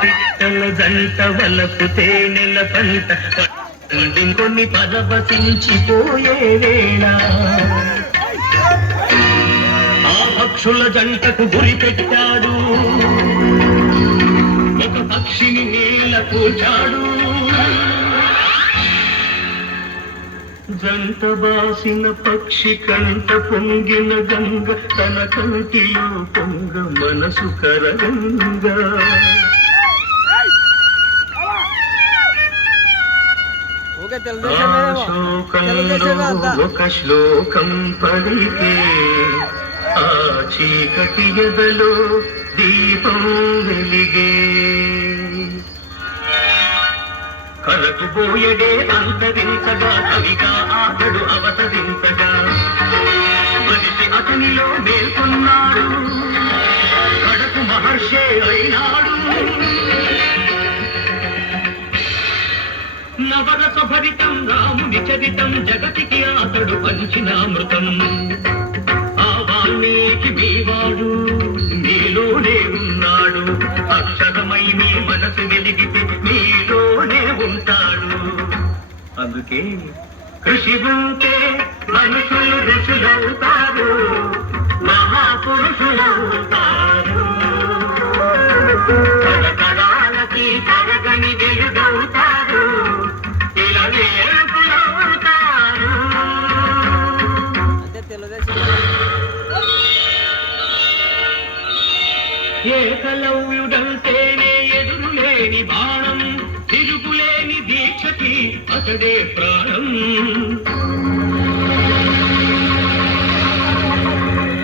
పిట్టల జంట వలకు తేనెల పంట కొన్ని పరవశించిపోయే వేళ ఆ పక్షుల జంటకు గురి పెట్టాడు ఒక పక్షిని నేల కూర్చాడు జంట బాసిన పక్షి కంట పొంగిన గంగ తన కంటిలో పొంగ మనసు కరగంగా ఒక శ్లోకం పలికే ఆ చీకటి ఎదలో దీపం వెలిగే కలకు పోయడే అంతరించగా కవిగా ఆగడు అవతరించగా మనిషి అతనిలో మేల్కొన్నాడు కడకు మహర్షే అయినాడు నవరస భరితం రాముని చరితం జగతికి అతడు పంచినామృతం ఆ వాల్మీకి మీవాడు మీలోనే ఉన్నాడు అక్షరమై మీ మనసు వెలిగితే మీలోనే ఉంటాడు అందుకే కృషి ఉంటే మనుషులు ఋషులవుతారు మహాపురుషులవుతారు తరతరాలకి తరగని వెలుగవుతారు ఇలా నేర్పులవుతారు ఏకలవ్యుడంటేనే ఎదురులేని బాణం తిరుగులేని దీక్షకి అతడే ప్రాణం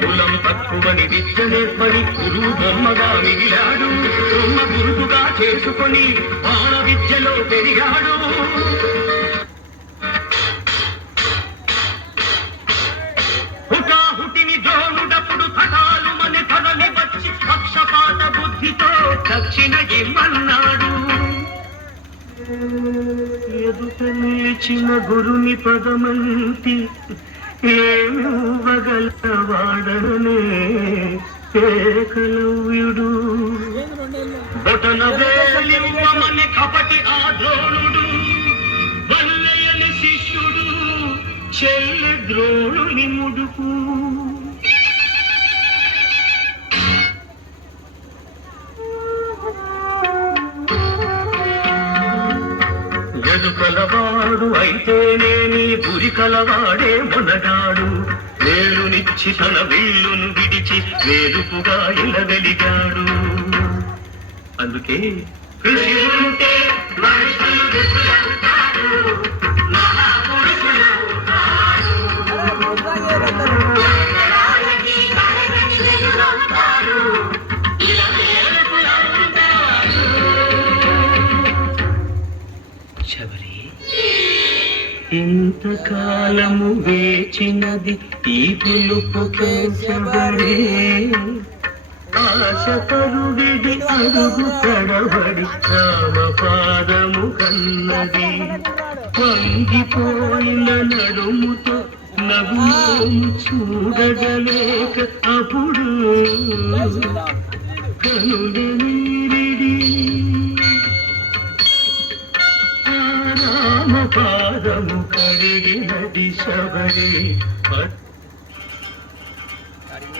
కులం తక్కువని విద్య నేర్పని గురువు బొమ్మగా మిగిలాడు బొమ్మ గురువుగా చేసుకొని బాణ విద్యలో పెరిగాడు హుటాహుటిని ద్రోణుడప్పుడు కథాలు మన కథని వచ్చి పక్షపాత బుద్ధితో దక్షిణ ఇమ్మన్నాడు ఎదుట నిలిచిన గురుని పదమంతి ఏమివ్వగలవాడనే ఏకలవ్యుడు బొటన వేలివ్వమని కపటి ఆ ద్రోణుడు వల్లయని శిష్యుడు చెల్లె ద్రోణుని ముడుపు ఎదుకలవాడు అయితేనేమి బురి కలవాడే మునగాడు వేలునిచ్చి తన విల్లును విడిచి వేలుపుగా ఇలవెలిగాడు అందుకే కృషి ఉంటే మనుషులు ఋషులవుతారు మహాపురుషులవుతారు ఇంతకాలము వేచినది ఈ పిలుపుకే శబరే ఆశ పరువిడి అడుగు తడబడి రామపాదము కన్నది వంగిపోయిన నడుముతో నవ్వును చూడగలేక అప్పుడు కనుల నీరిడి రామపాదము కడిగినది శబరి